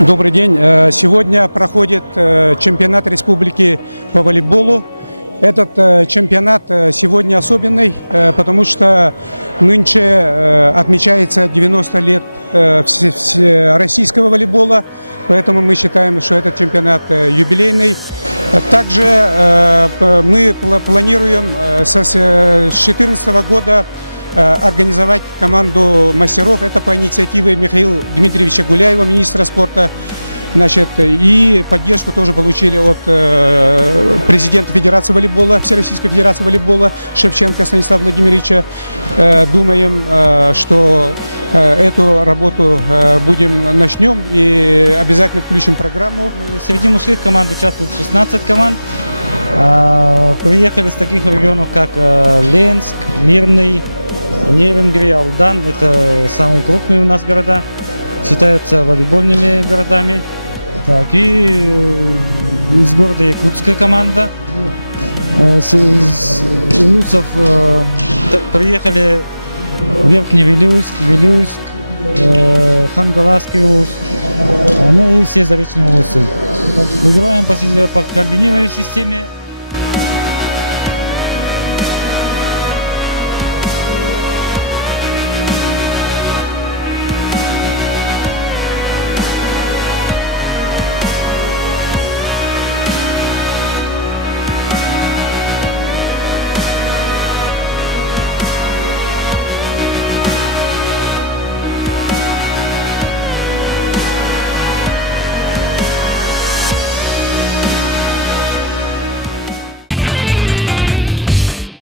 Добрый день. Сегодня проходит чемпионат республики по волейболу. Этот чемпионат сегодня особенный, потому что нынче отмечается 90 лет российского волейбола, поэтому мы считаем, что этот чемпионат юбилейный. Также мы планируем с 2014 года организовать команду мастеров. Это по инициативе Михаила Дмитриевича Гуляева, министра спорта. Значит, и поддержку тоже получили от президента Федерации волейбола, Всероссийской Федерации волейбола Шевченко Станислава Владимировича. Думаем, что эту работу начнем и обязательно включим в программу. Среди мужских команд участвует 16 команд. Приехали с таких регионов, как Ленск, Мирный, Невенгрия, Алдан. Это самые крупные у нас города, считаются волейбольными городами. Так, и из города Якутская команда. Из Улусов приехали Верхний Вилюйск, Хангаласский Улус, ну и все заречные улусы. Играем по комбинированной системе.